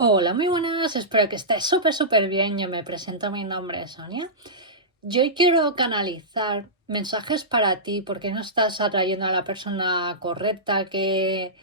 Hola, muy buenas, espero que estés súper bien. Yo me presento, mi nombre es Sonia. Yo hoy quiero canalizar mensajes para ti porque no estás atrayendo a la persona correcta que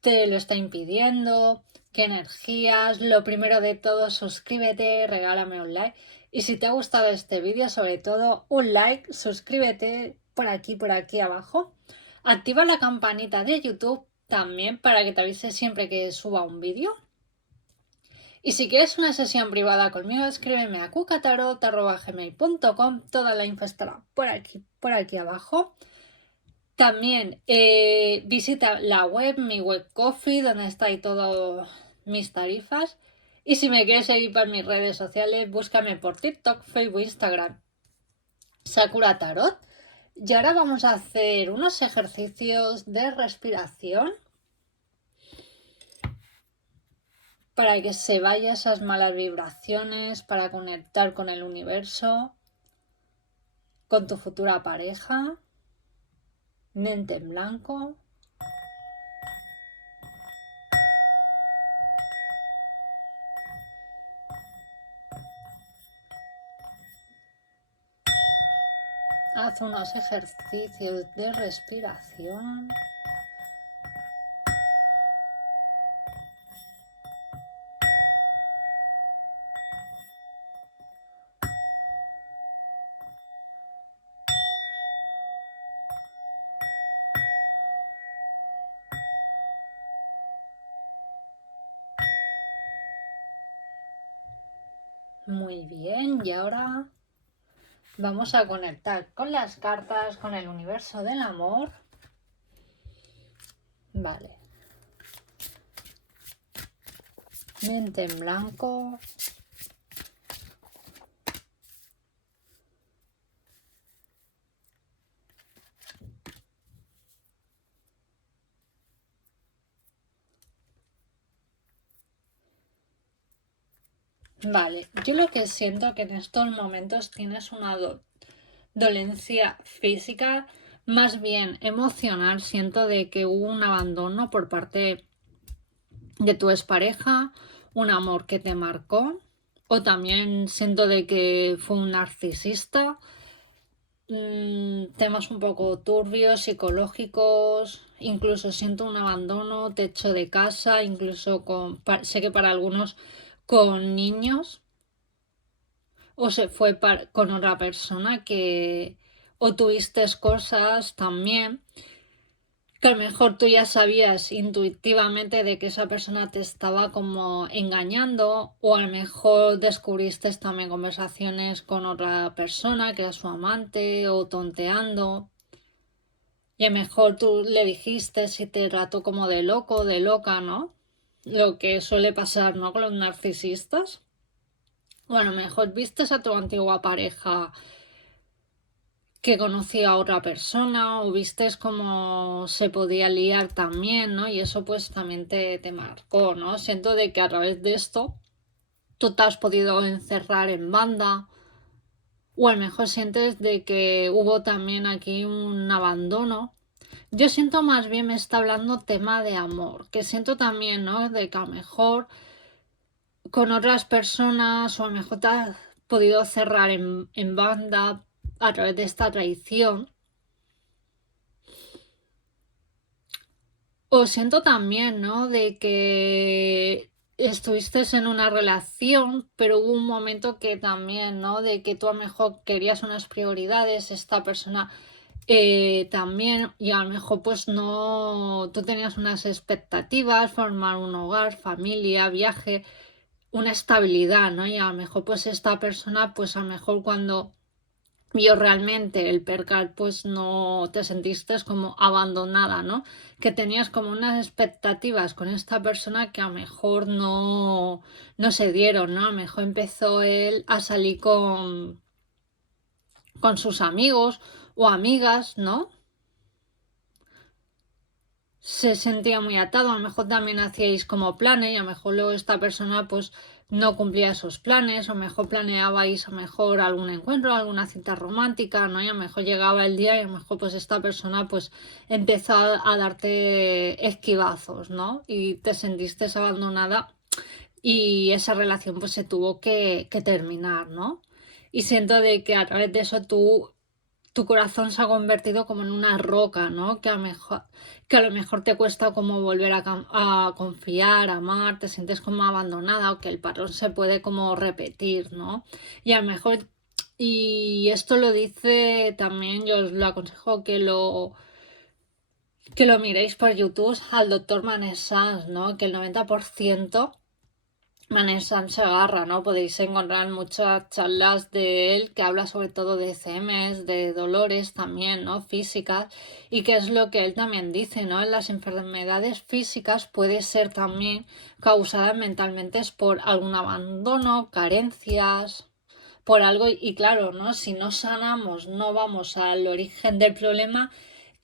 te lo está impidiendo, qué energías. Lo primero de todo, suscríbete, regálame un like. Y si te ha gustado este vídeo, sobre todo un like, suscríbete por aquí abajo. Activa la campanita de YouTube también para que te avise siempre que suba un vídeo. Y si quieres una sesión privada conmigo, escríbeme a cucatarot@gmail.com. Toda la info estará por aquí abajo. También visita la web, mi web Coffee, donde está ahí todas mis tarifas. Y si me quieres seguir por mis redes sociales, búscame por TikTok, Facebook, Instagram, Sakura Tarot. Y ahora vamos a hacer unos ejercicios de respiración para que se vayan esas malas vibraciones, para conectar con el universo, con tu futura pareja, mente en blanco. Haz unos ejercicios de respiración. Muy bien, y ahora vamos a conectar con las cartas, con el universo del amor. Vale. Mente en blanco. Vale, yo lo que siento que en estos momentos tienes una dolencia física, más bien emocional. Siento de que hubo un abandono por parte de tu expareja, un amor que te marcó, o también siento de que fue un narcisista. Temas un poco turbios, psicológicos, incluso siento un abandono, techo de casa, incluso sé que para algunos con niños, o se fue con otra persona que, o tuviste cosas también que a lo mejor tú ya sabías intuitivamente de que esa persona te estaba como engañando, o a lo mejor descubriste también conversaciones con otra persona que era su amante o tonteando, y a lo mejor tú le dijiste si te trató como de loco, de loca, ¿no? Lo que suele pasar, ¿no? Con los narcisistas. O a lo mejor vistes a tu antigua pareja que conocía a otra persona, o vistes cómo se podía liar también, ¿no? Y eso pues también te marcó, ¿no? Siento de que a través de esto tú te has podido encerrar en banda, o a lo mejor sientes de que hubo también aquí un abandono. Yo siento más bien me está hablando tema de amor, que siento también, ¿no? De que a lo mejor con otras personas, o a lo mejor te has podido cerrar en banda a través de esta traición. O siento también, ¿no? De que estuviste en una relación, pero hubo un momento que también, ¿no? De que tú a lo mejor querías unas prioridades, esta persona también, y a lo mejor pues no, tú tenías unas expectativas, formar un hogar, familia, viaje, una estabilidad, ¿no? Y a lo mejor pues esta persona, pues a lo mejor cuando vio realmente el percal, pues no te sentiste como abandonada, ¿no? Que tenías como unas expectativas con esta persona que a lo mejor no se dieron, ¿no? A lo mejor empezó él a salir con sus amigos o amigas, ¿no? Se sentía muy atado, a lo mejor también hacíais como planes, y a lo mejor luego esta persona pues no cumplía esos planes, o a lo mejor planeabais a lo mejor algún encuentro, alguna cita romántica, ¿no? Y a lo mejor llegaba el día y a lo mejor pues esta persona pues empezó a darte esquivazos, ¿no? Y te sentiste abandonada. y esa relación pues se tuvo que terminar, ¿no? Y siento de que a través de eso tu corazón se ha convertido como en una roca, ¿no? Que a lo mejor te cuesta como volver a confiar, a amar, te sientes como abandonada o que el patrón se puede como repetir, ¿no? Y a lo mejor, y esto lo dice también, yo os lo aconsejo que lo miréis por YouTube al doctor Manesans, ¿no? Que el 90% Manesan Segarra, ¿no? Podéis encontrar muchas charlas de él que habla sobre todo de CMs, de dolores también, ¿no? Físicas, y que es lo que él también dice, ¿no? En las enfermedades físicas puede ser también causadas mentalmente por algún abandono, carencias, por algo, y claro, ¿no? Si no sanamos, no vamos al origen del problema,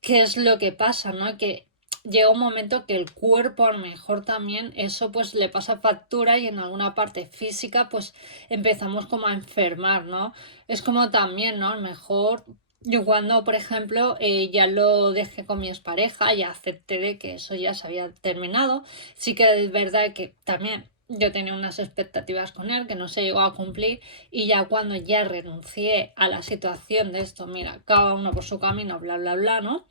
¿qué es lo que pasa, no? Que llega un momento que el cuerpo a lo mejor también eso pues le pasa factura y en alguna parte física pues empezamos como a enfermar, ¿no? Es como también, ¿no? A lo mejor yo cuando, por ejemplo, ya lo dejé con mi expareja, ya acepté de que eso ya se había terminado, sí que es verdad que también yo tenía unas expectativas con él que no se llegó a cumplir y ya cuando ya renuncié a la situación de esto, mira, cada uno por su camino, bla, bla, bla, ¿no?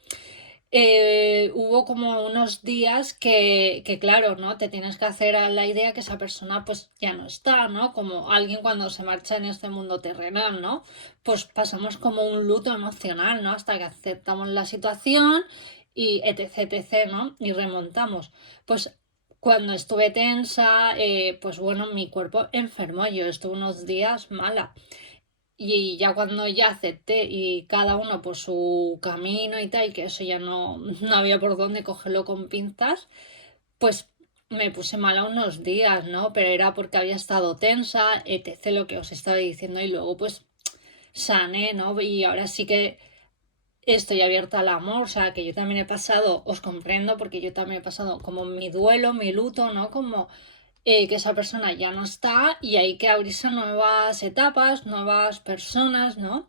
Hubo como unos días que, claro, ¿no? Te tienes que hacer a la idea que esa persona pues ya no está, ¿no? Como alguien cuando se marcha en este mundo terrenal, ¿no? Pues pasamos como un luto emocional, ¿no? Hasta que aceptamos la situación y etc, etc, ¿no? Y remontamos. Pues cuando estuve tensa, pues bueno, mi cuerpo enfermó, yo estuve unos días mala. Y ya cuando ya acepté y cada uno por su camino y tal, que eso ya no había por dónde cogerlo con pinzas, pues me puse mala unos días, ¿no? Pero era porque había estado tensa, etc. Lo que os estaba diciendo y luego pues sané, ¿no? Y ahora sí que estoy abierta al amor, o sea, que yo también he pasado, os comprendo porque yo también he pasado como mi duelo, mi luto, ¿no? Como que esa persona ya no está y hay que abrirse a nuevas etapas, nuevas personas, ¿no?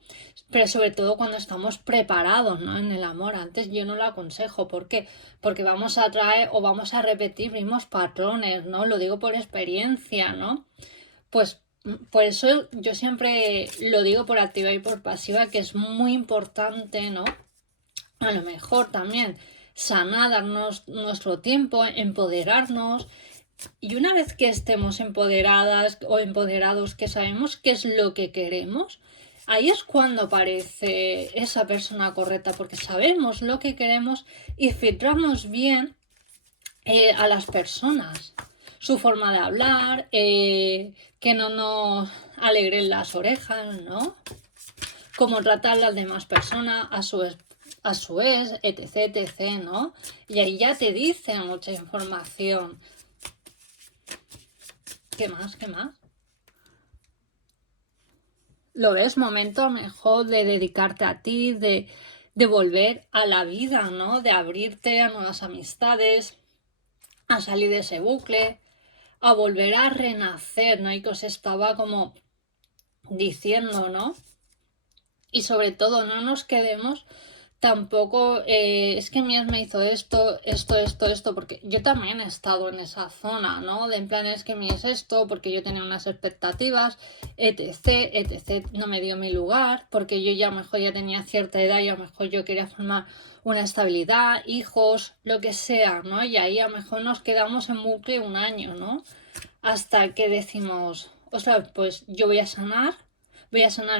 Pero sobre todo cuando estamos preparados, ¿no? En el amor. Antes yo no lo aconsejo. ¿Por qué? Porque vamos a traer o vamos a repetir mismos patrones, ¿no? Lo digo por experiencia, ¿no? Pues por eso yo siempre lo digo por activa y por pasiva, que es muy importante, ¿no? A lo mejor también sanar, darnos nuestro tiempo, empoderarnos y una vez que estemos empoderadas o empoderados, que sabemos qué es lo que queremos, ahí es cuando aparece esa persona correcta, porque sabemos lo que queremos y filtramos bien a las personas. Su forma de hablar, que no nos alegren las orejas, ¿no? Cómo tratar a las demás personas, a su ex, etc, etc, ¿no? Y ahí ya te dicen mucha información. ¿Qué más? ¿Qué más? Lo ves momento mejor de dedicarte a ti, de volver a la vida, ¿no? De abrirte a nuevas amistades, a salir de ese bucle, a volver a renacer, ¿no? Y que os estaba como diciendo, ¿no? Y sobre todo no nos quedemos tampoco, es que Mies me hizo esto, porque yo también he estado en esa zona, ¿no? De en plan, es que Mies esto, porque yo tenía unas expectativas, etc, etc, no me dio mi lugar, porque yo ya a lo mejor ya tenía cierta edad y a lo mejor yo quería formar una estabilidad, hijos, lo que sea, ¿no? Y ahí a lo mejor nos quedamos en bucle un año, ¿no? Hasta que decimos, ostras, pues yo voy a sanar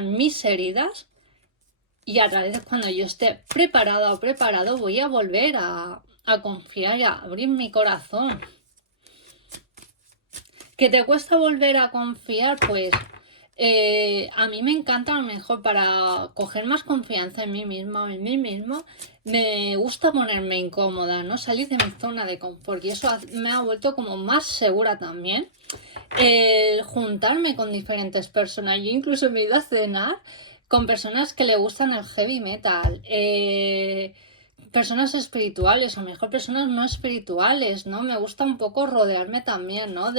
mis heridas y a través de cuando yo esté preparada o preparado voy a volver a confiar y a abrir mi corazón. ¿Que te cuesta volver a confiar? Pues a mí me encanta, a lo mejor para coger más confianza en mí misma o en mí mismo, me gusta ponerme incómoda, ¿no? Salir de mi zona de confort y eso me ha vuelto como más segura también. Juntarme con diferentes personas. Yo incluso me he ido a cenar con personas que le gustan el heavy metal, personas espirituales o mejor personas no espirituales, ¿no? Me gusta un poco rodearme también, ¿no?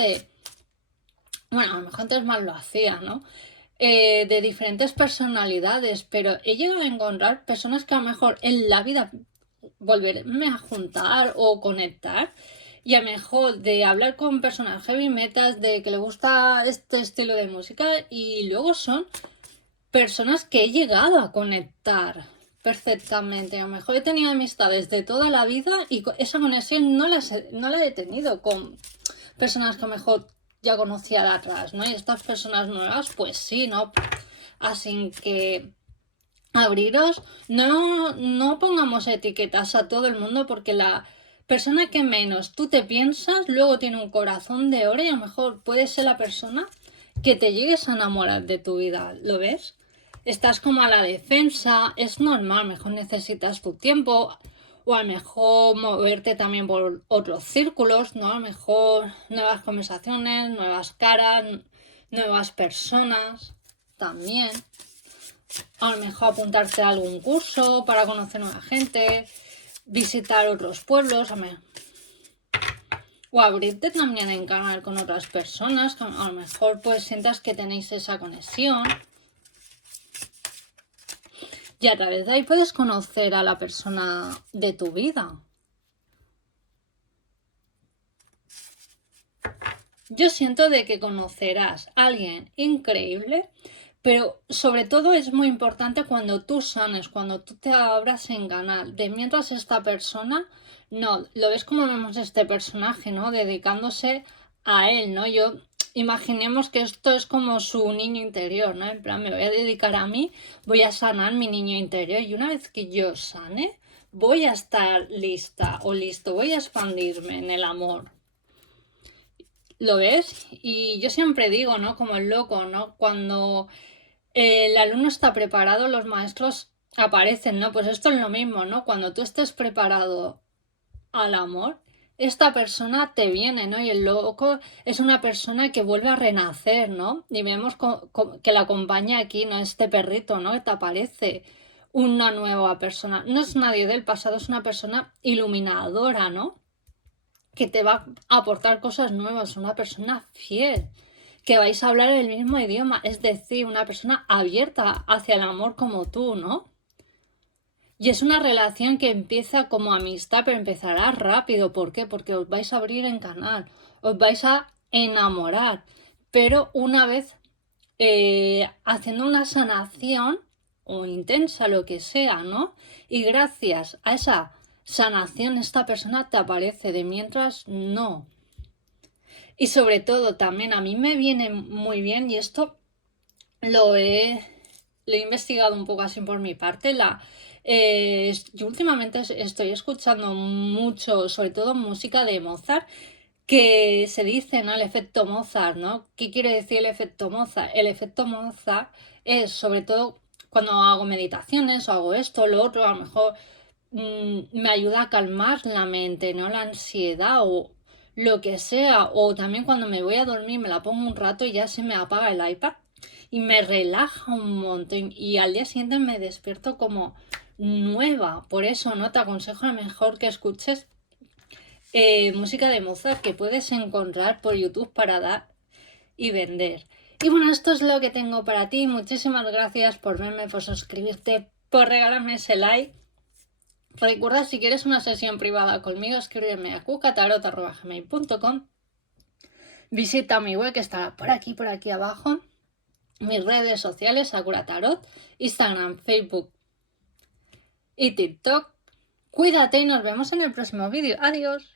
Bueno, a lo mejor antes más lo hacía, ¿no? De diferentes personalidades, pero he llegado a encontrar personas que a lo mejor en la vida volverme a juntar o conectar Y a lo mejor de hablar con personas heavy metal, de que le gusta este estilo de música, y luego son personas que he llegado a conectar perfectamente. A lo mejor he tenido amistades de toda la vida y esa conexión no la he tenido con personas que a lo mejor ya conocía de atrás, ¿no? Y estas personas nuevas, pues sí, ¿no? Así que abriros, no pongamos etiquetas a todo el mundo, porque la persona que menos tú te piensas luego tiene un corazón de oro y a lo mejor puede ser la persona que te llegues a enamorar de tu vida, ¿lo ves? Estás como a la defensa, es normal, mejor necesitas tu tiempo, o a lo mejor moverte también por otros círculos, ¿no? A lo mejor nuevas conversaciones, nuevas caras, nuevas personas también. A lo mejor apuntarte a algún curso para conocer nueva gente, visitar otros pueblos, o abrirte también en canal con otras personas, que a lo mejor pues sientas que tenéis esa conexión. Y a través de ahí puedes conocer a la persona de tu vida. Yo siento de que conocerás a alguien increíble, pero sobre todo es muy importante cuando tú sanes, cuando tú te abras en canal. De mientras esta persona, no, lo ves como vemos este personaje, ¿no? Dedicándose a él, ¿no? Imaginemos que esto es como su niño interior, ¿no? En plan, me voy a dedicar a mí, voy a sanar mi niño interior y una vez que yo sane, voy a estar lista o listo, voy a expandirme en el amor. ¿Lo ves? Y yo siempre digo, ¿no? Como el loco, ¿no? Cuando el alumno está preparado, los maestros aparecen, ¿no? Pues esto es lo mismo, ¿no? Cuando tú estés preparado al amor, esta persona te viene, ¿no? Y el loco es una persona que vuelve a renacer, ¿no? Y vemos que la acompaña aquí, ¿no? Este perrito, ¿no? Que te aparece una nueva persona. No es nadie del pasado, es una persona iluminadora, ¿no? Que te va a aportar cosas nuevas, una persona fiel, que vais a hablar el mismo idioma, es decir, una persona abierta hacia el amor como tú, ¿no? Y es una relación que empieza como amistad, pero empezará rápido. ¿Por qué? Porque os vais a abrir en canal, os vais a enamorar, pero una vez haciendo una sanación o intensa, lo que sea, ¿no? Y gracias a esa sanación esta persona te aparece, de mientras no. Y sobre todo también a mí me viene muy bien, y esto lo he investigado un poco así por mi parte. Yo últimamente estoy escuchando mucho, sobre todo música de Mozart, que se dice, ¿no? El efecto Mozart, ¿no? ¿Qué quiere decir el efecto Mozart? El efecto Mozart es sobre todo cuando hago meditaciones o hago esto o lo otro, a lo mejor me ayuda a calmar la mente, ¿no? La ansiedad o lo que sea. O también cuando me voy a dormir me la pongo un rato y ya se me apaga el iPad y me relaja un montón. Y al día siguiente me despierto como nueva. Por eso, ¿no? Te aconsejo a lo mejor que escuches música de Mozart que puedes encontrar por YouTube para dar y vender. Y bueno, esto es lo que tengo para ti. Muchísimas gracias por verme, por suscribirte, por regalarme ese like. Recuerda, si quieres una sesión privada conmigo, escríbeme a cucatarot@gmail.com. Visita mi web que estará por aquí abajo. Mis redes sociales, Sakura Tarot, Instagram, Facebook y TikTok. Cuídate y nos vemos en el próximo vídeo. Adiós.